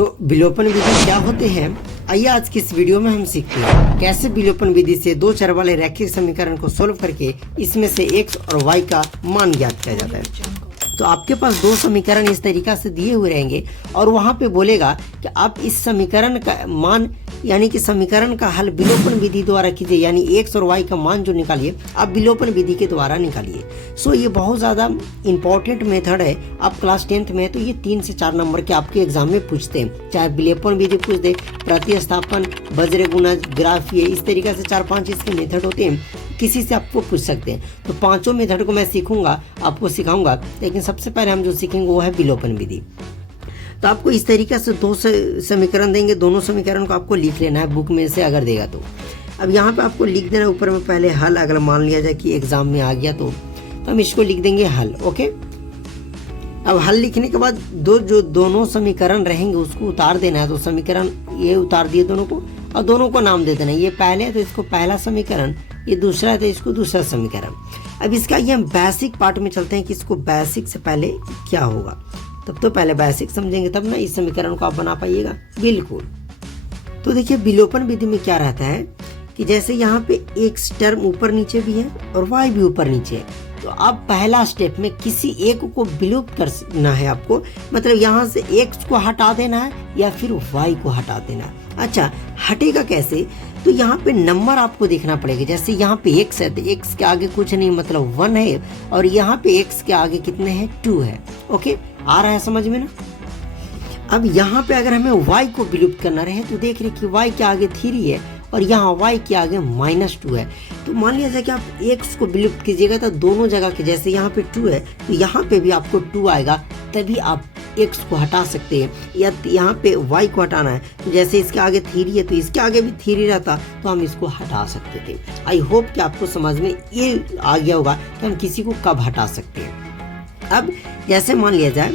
तो विलोपन विधि क्या होते हैं, आइए आज की इस वीडियो में हम सीखते हैं कैसे विलोपन विधि से दो चर वाले रैखिक समीकरण को सोल्व करके इसमें से x और y का मान ज्ञात किया जाता है। तो आपके पास दो समीकरण इस तरीका से दिए हुए रहेंगे और वहाँ पे बोलेगा कि आप इस समीकरण का मान यानी कि समीकरण का हल विलोपन विधि द्वारा कीजिए, यानी x और y का मान जो निकालिए आप विलोपन विधि के द्वारा निकालिए। सो ये बहुत ज़्यादा इंपॉर्टेंट मेथड है। आप क्लास 10th में तो ये 3 से 4 नंबर के आपके एग्जाम में पूछते हैं, चाहे विलोपन विधि पूछ दे, प्रतिस्थापन, वज्र गुणा, ग्राफ, ये इस तरीके से 4-5 इसके मेथड होते हैं, किसी से आपको पूछ सकते हैं। तो पांचों मेथड को मैं सीखूंगा, आपको सिखाऊंगा, लेकिन सबसे पहले हम जो सीखेंगे वो है विलोपन विधि। तो आपको इस तरीके से दो समीकरण देंगे, दोनों समीकरण को आपको लिख लेना है बुक में से अगर देगा तो। अब यहाँ पे आपको लिख देना ऊपर में पहले हल, अगर मान लिया जाए कि एग्जाम में आ गया तो हम इसको लिख देंगे हल। ओके, अब हल लिखने के बाद जो दोनों समीकरण रहेंगे उसको उतार देना है। तो समीकरण ये उतार दिए दोनों को और दोनों को नाम दे देना, ये पहले है तो इसको पहला समीकरण, ये दूसरा है तो इसको दूसरा समीकरण। अब इसका ये हम बेसिक पार्ट में चलते हैं कि इसको बेसिक से पहले क्या होगा, तब तो पहले बेसिक समझेंगे तब ना इस समीकरण को आप बना पाइएगा। बिल्कुल। तो देखिए विलोपन विधि में क्या रहता है कि जैसे यहाँ पे x टर्म ऊपर नीचे भी है और y भी ऊपर नीचे है, तो आप पहला स्टेप में किसी एक को विलुप्त करना है आपको, मतलब यहाँ से x को हटा देना है या फिर y को हटा देना है। अच्छा, हटेगा कैसे? तो यहाँ पे नंबर आपको देखना पड़ेगा। जैसे यहाँ पे x है तो x के आगे कुछ नहीं, मतलब 1 है, और यहाँ पे x के आगे कितने हैं, 2 है। ओके, आ रहा है समझ में ना। अब यहाँ पे अगर हमें y को विलुप्त करना रहे तो देख रहे कि y के आगे 3 है और यहाँ y के आगे -2 है। तो मान लिया जाए कि आप x को विलुप्त कीजिएगा तो दोनों जगह के, जैसे यहाँ पे 2 है तो यहाँ पे भी आपको 2 आएगा, तभी आप x को हटा सकते हैं। या यहाँ पे y को हटाना है तो जैसे इसके आगे 3 है तो इसके आगे भी 3 रहता तो हम इसको हटा सकते थे। आई होप कि आपको समझ में ये आ गया होगा कि हम किसी को कब हटा सकते हैं। अब जैसे मान लिया जाए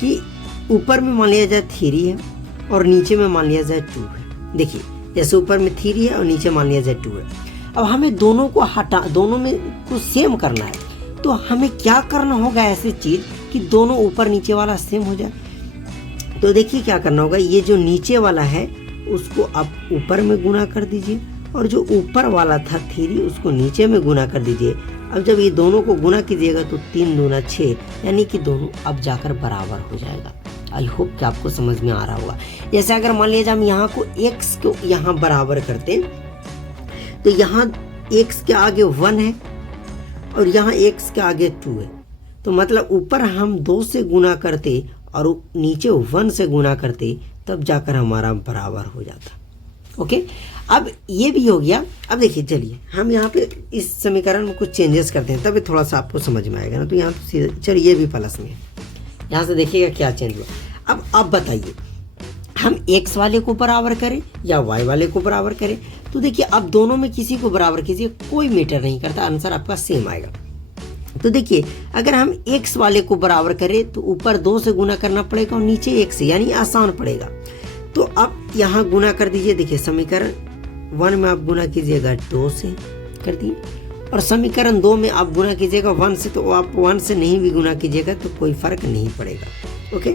कि ऊपर में मान लिया जाए 3 है और नीचे में मान लिया जाए 2 है। देखिए जैसे ऊपर में 3 है और नीचे मान लिया जाए 2 है। अब हमें दोनों को हटा, दोनों में को सेम करना है, तो हमें क्या करना होगा ऐसी चीज कि दोनों ऊपर नीचे वाला सेम हो जाए। तो देखिए क्या करना होगा, ये जो नीचे वाला है उसको आप ऊपर में गुना कर दीजिए और जो ऊपर वाला था 3 उसको नीचे में गुना कर दीजिए। अब जब ये दोनों को गुना कीजिएगा तो 3 दूना 6, यानी कि दोनों अब जाकर बराबर हो जाएगा। आई होप कि आपको समझ में आ रहा होगा। जैसे अगर मान लीजिए हम यहाँ को x को यहाँ बराबर करते तो यहाँ x के आगे 1 है और यहाँ x के आगे 2 है, तो मतलब ऊपर हम 2 से गुना करते और नीचे 1 से गुना करते, तब जाकर हमारा बराबर हो जाता। ओके, अब ये भी हो गया। अब देखिए चलिए हम यहाँ पे इस समीकरण में कुछ चेंजेस करते हैं, तभी थोड़ा सा आपको समझ में आएगा ना। तो यहाँ चलिए ये भी प्लस में है, यहाँ से देखिएगा क्या चेंज हुआ। अब आप बताइए हम x वाले को बराबर करें या y वाले को बराबर करें। तो देखिए अब दोनों में किसी को बराबर कीजिए, कोई मैटर नहीं करता, आंसर आपका सेम आएगा। तो देखिए अगर हम x वाले को बराबर करें तो ऊपर 2 से गुना करना पड़ेगा और नीचे 1 से, यानी आसान पड़ेगा। तो आप यहाँ गुना कर दीजिए। देखिए समीकरण 1 में आप गुना कीजिएगा 2 से कर दिए, और समीकरण 2 में आप गुना कीजिएगा 1 से, तो आप 1 से नहीं भी गुना कीजिएगा तो कोई फर्क नहीं पड़ेगा। ओके,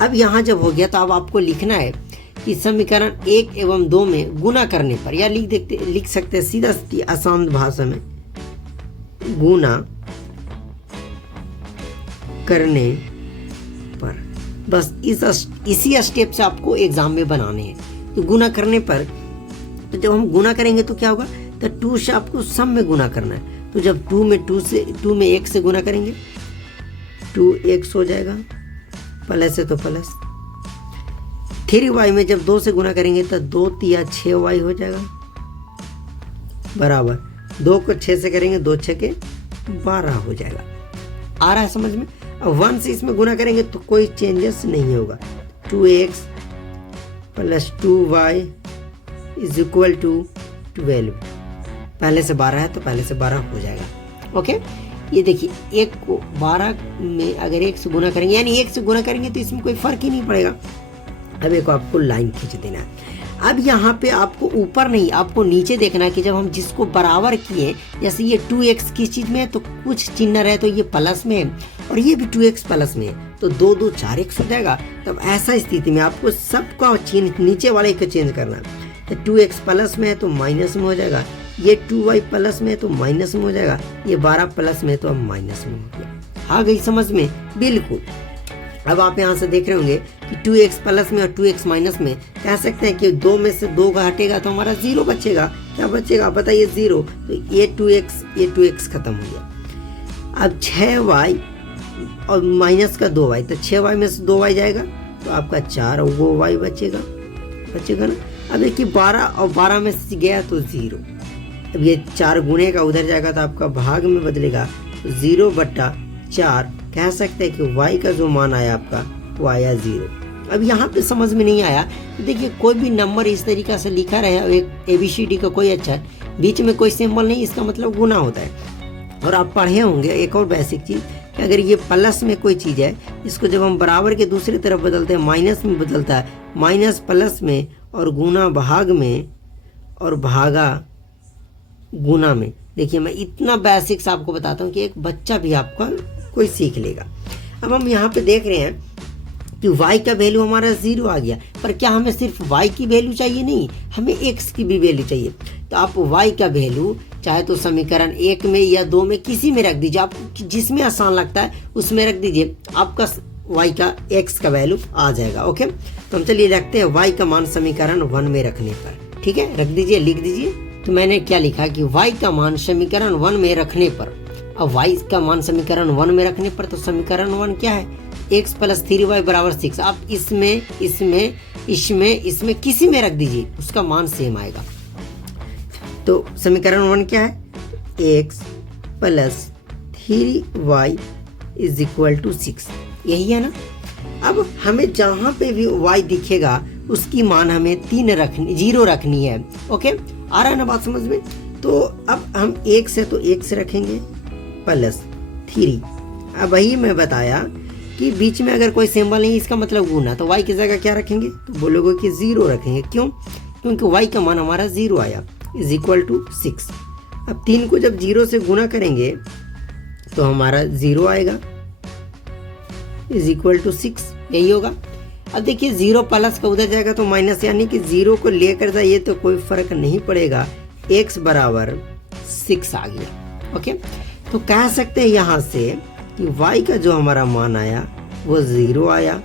अब यहाँ जब हो गया तो अब आपको लिखना है कि समीकरण 1 एवं 2 में गुना करने पर, या लिख सकते हैं सीधा आसान भाषा में, गुना करने पर। बस इसी स्टेप से आपको एग्जाम में बनाने हैं। तो गुना करने पर, तो जब हम गुना करेंगे तो क्या होगा, तो 2 से आपको सम में गुना करना है। तो जब 2 में 1 से गुना करेंगे 2x हो जाएगा, प्लस है तो प्लस। 3y में जब 2 से गुना करेंगे तो 2 तिया 6y हो जाएगा, बराबर 2 को 6 से करेंगे 2 6 के 12 हो जाएगा। आ रहा है समझ में। अब 1 से इसमें गुना करेंगे तो कोई चेंजेस नहीं होगा। 2x plus 2y is equal to 12। पहले से 12 है तो पहले से 12 हो जाएगा। ओके, ये देखिए 1 को 12 में अगर 1 से गुना करेंगे, यानी 1 से गुना करेंगे तो इसमें कोई फर्क ही नहीं पड़ेगा। अब एक आपको लाइन खींच देना है। अब यहाँ पे आपको ऊपर नहीं, आपको नीचे देखना है कि जब हम जिसको बराबर किए, जैसे ये 2x किस चीज में है तो कुछ चिन्ह रहे तो ये प्लस में है, और ये भी 2x प्लस में है, तो 2 2 4x हो जाएगा। तब ऐसा स्थिति में आपको सबका चिन्ह नीचे वाले का चेंज करना है। तो 2x प्लस में है तो माइनस में हो जाएगा, ये 2y प्लस में है तो माइनस में हो जाएगा, ये 12 प्लस में है तो अब माइनस में हो गया। आ गई समझ में? बिल्कुल। अब आप यहाँ से देख रहे होंगे कि 2x प्लस में और 2x माइनस में कह सकते हैं कि 2 में से 2 का हटेगा तो हमारा 0 बचेगा। क्या बचेगा बताइए? 0। तो ये 2x खत्म हो गया। अब 6y और माइनस का 2y, तो 6y में से 2y जाएगा तो आपका 4y बचेगा ना। अब देखिए 12 और 12 में से गया तो 0। अब ये 4 गुणे का उधर जाएगा तो आपका भाग में बदलेगा, तो 0/4 कह सकते हैं कि y का जो मान आया आपका वो आया 0। अब यहाँ पे समझ में नहीं आया, देखिए कोई भी नंबर इस तरीका से लिखा रहे, एक ABCD का कोई अच्छा बीच में कोई सिंबल नहीं, इसका मतलब गुना होता है। और आप पढ़े होंगे एक और बेसिक चीज़ कि अगर ये प्लस में कोई चीज़ है, इसको जब हम बराबर के दूसरी तरफ बदलते हैं माइनस में बदलता है, माइनस प्लस में और गुना भाग में और भागा गुना में। देखिए मैं इतना बेसिक्स आपको बताता हूँ कि एक बच्चा भी आपका कोई सीख लेगा। अब हम यहाँ पे देख रहे हैं कि y का वैल्यू हमारा 0 आ गया, पर क्या हमें सिर्फ y की वैल्यू चाहिए? नहीं, हमें x की भी वैल्यू चाहिए। तो आप y का वैल्यू चाहे तो समीकरण 1 में या 2 में किसी में रख दीजिए, आपको जिसमें आसान लगता है उसमें रख दीजिए, आपका y का x का वैल्यू आ जाएगा। ओके, तो हम चलिए रखते हैं y का मान समीकरण 1 में रखने पर। ठीक है, रख दीजिए, लिख दीजिए। तो मैंने क्या लिखा कि y का मान समीकरण 1 में रखने पर, अब y का मान समीकरण 1 में रखने पर, तो समीकरण 1 क्या है? x + 3y = 6। आप इसमें किसी में रख दीजिए, उसका मान सेम आएगा। तो समीकरण 1 क्या है? x + 3y = 6, यही है ना। अब हमें जहाँ पे भी y दिखेगा उसकी मान हमें 0 रखनी है। ओके, आ रहा है ना बात समझ में? तो अब हम 1 से तो 1 से रखेंगे +3। अब वही मैं बताया कि बीच में अगर कोई सिंबल नहीं, इसका मतलब गुना, तो y की जगह क्या रखेंगे? तो बोलोगे कि 0 रखेंगे। क्यों? क्योंकि y का मान हमारा 0 आया = 6। अब 3 को जब 0 से गुना करेंगे तो हमारा 0 आएगा = 6, यही होगा। अब देखिए 0 प्लस का उधर जाएगा तो माइनस, यानी कि 0 को लेकर जाइए तो कोई फर्क नहीं पड़ेगा, x = 6 आ गया। ओके, तो कह सकते हैं यहाँ से कि y का जो हमारा मान आया वो 0 आया,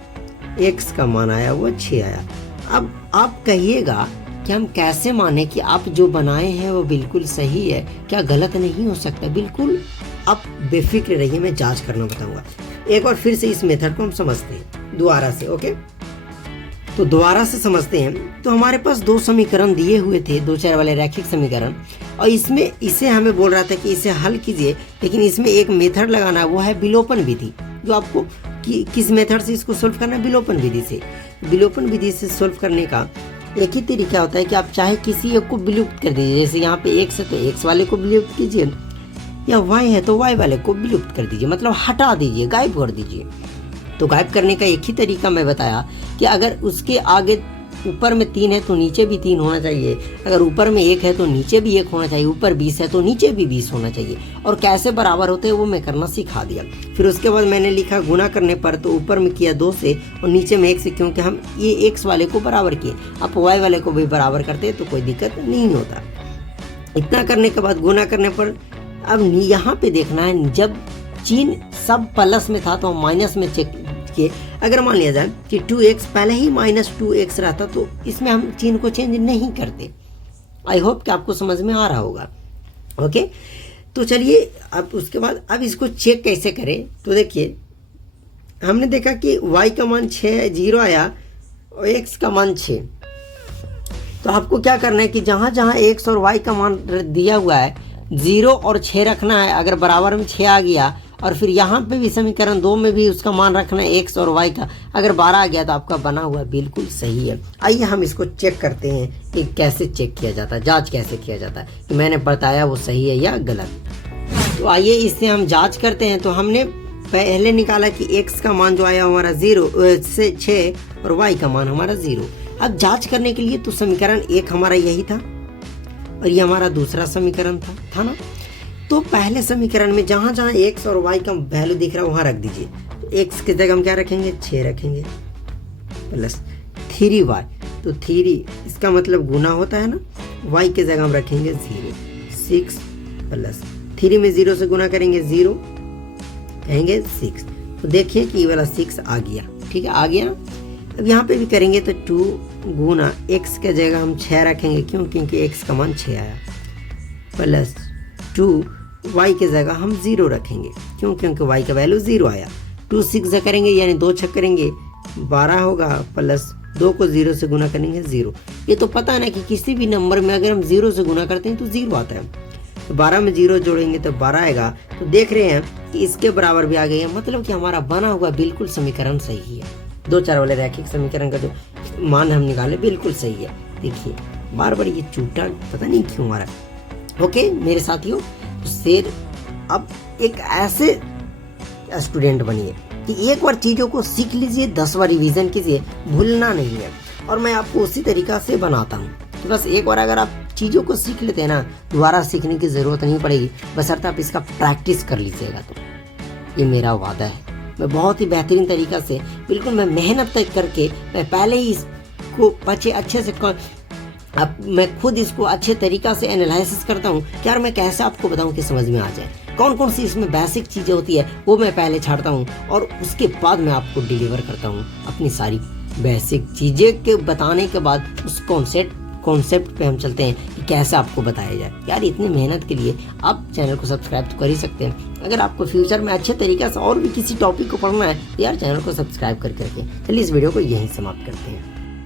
x का मान आया वो 6 आया। अब आप कहिएगा कि हम कैसे माने कि आप जो बनाए हैं वो बिल्कुल सही है, क्या गलत नहीं हो सकता? बिल्कुल, आप बेफिक्र रहिए, मैं जांच करना बताऊंगा। एक बार फिर से इस मेथड को हम समझते हैं दोबारा से। ओके, तो दोबारा से समझते हैं। तो हमारे पास 2 समीकरण दिए हुए थे, 2 चर वाले रैखिक समीकरण, और इसे हमें बोल रहा था कि इसे हल कीजिए, लेकिन इसमें एक मेथड लगाना है, वो है विलोपन विधि। जो आपको किस मेथड से इसको सोल्व करना है? विलोपन विधि से। विलोपन विधि से सोल्व करने का एक ही तरीका होता है कि आप चाहे किसी एक को विलुप्त कर दीजिए, जैसे यहाँ पे x है तो x वाले को विलुप्त कीजिए, या y है तो y वाले को विलुप्त कर दीजिए, मतलब हटा दीजिए, गायब कर दीजिए। तो गायब करने का एक ही तरीका मैं बताया कि अगर उसके आगे ऊपर में 3 है तो नीचे भी 3 होना चाहिए, अगर ऊपर में 1 है तो नीचे भी 1 होना चाहिए, ऊपर 20 है तो नीचे भी 20 होना चाहिए। और कैसे बराबर होते हैं वो मैं करना सिखा दिया। फिर उसके बाद मैंने लिखा गुना करने पर, तो ऊपर में किया 2 से और नीचे में 1 से, क्योंकि हम ये x वाले को बराबर किए। आप y वाले को भी बराबर करते तो कोई दिक्कत नहीं होता। इतना करने के बाद गुना करने पर अब यहाँ पे देखना है, जब चिन्ह सब प्लस में था तो हम माइनस में चेक किए। अगर मान लिया जाए कि 2x पहले ही -2x रहता तो इसमें हम चिन्ह को चेंज नहीं करते। आई होप कि आपको समझ में आ रहा होगा। ओके, तो चलिए अब उसके बाद अब इसको चेक कैसे करें। तो देखिए हमने देखा कि y का मान 0 आया और x का मान 6। तो आपको क्या करना है कि जहाँ जहाँ x और y का मान दिया हुआ है 0 और 6 रखना है। अगर बराबर में 6 आ गया और फिर यहाँ पे भी समीकरण 2 में भी उसका मान रखना है x और y का, अगर 12 आ गया तो आपका बना हुआ बिल्कुल सही है। आइए हम इसको चेक करते हैं कि कैसे चेक किया जाता है, जांच कैसे किया जाता है कि मैंने बताया वो सही है या गलत। तो आइए इससे हम जांच करते हैं। तो हमने पहले निकाला कि x का मान जो आया हमारा 0 से 6 और y का मान हमारा 0। अब जांच करने के लिए तो समीकरण 1 हमारा यही था और ये हमारा दूसरा समीकरण था ना। तो पहले समीकरण में जहां जहां x और y का वैल्यू दिख रहा है वहां रख दीजिए। तो x की जगह हम क्या रखेंगे, 6 रखेंगे प्लस 3y, तो 3 इसका मतलब गुना होता है ना, y की जगह हम रखेंगे 0, 6 प्लस 3 में 0 से गुना करेंगे 0, कहेंगे 6। तो देखिए कि ये वाला 6 आ गया, ठीक है, आ गया। अब यहाँ पे भी करेंगे तो 2 गुना x के जगह हम 6 रखेंगे, क्यों, क्योंकि x का मान 6 आया, प्लस 2 y के जगह हम 0 रखेंगे, क्यों, क्योंकि y का वैल्यू 0 आया। 2 6 से करेंगे यानी 2 6 करेंगे 12 होगा, प्लस 2 को 0 से गुना करेंगे 0। ये तो पता है ना कि किसी भी नंबर में अगर हम 0 से गुना करते हैं तो 0 आता है, तो 12 में 0 जोड़ेंगे तो 12 आएगा। तो देख रहे हैं कि इसके बराबर भी आ गई है, मतलब कि हमारा बना हुआ बिल्कुल समीकरण सही है। 2 4 वाले रैखिक समीकरण का जो मान हम निकाले बिल्कुल सही है। देखिए बार बार ये चूटा पता नहीं क्यों आ रहा है। ओके मेरे साथियों, तो शेर अब एक ऐसे स्टूडेंट बनिए कि एक बार चीज़ों को सीख लीजिए, 10 बार रिवीजन कीजिए, भूलना नहीं है। और मैं आपको उसी तरीका से बनाता हूँ, तो बस एक बार अगर आप चीज़ों को सीख लेते हैं ना, दोबारा सीखने की ज़रूरत नहीं पड़ेगी, बशर्ते आप इसका प्रैक्टिस कर लीजिएगा। तो ये मेरा वादा है, मैं बहुत ही बेहतरीन तरीका से, बिल्कुल मैं मेहनत तक करके मैं पहले ही इसको अच्छे से अब मैं खुद इसको अच्छे तरीक़ा से एनालिसिस करता हूँ कि यार मैं कैसे आपको बताऊँ कि समझ में आ जाए। कौन कौन सी इसमें बेसिक चीज़ें होती है वो मैं पहले छाड़ता हूँ, और उसके बाद मैं आपको डिलीवर करता हूँ अपनी सारी बेसिक चीज़ें के बताने के बाद उस कॉन्सेप्ट पे हम चलते हैं कि कैसे आपको बताया जाए। यार इतनी मेहनत के लिए आप चैनल को सब्सक्राइब तो कर ही सकते हैं। अगर आपको फ्यूचर में अच्छे तरीके से और भी किसी टॉपिक को पढ़ना है तो यार चैनल को सब्सक्राइब करके रखें। चलिए इस वीडियो को यहीं समाप्त करते हैं।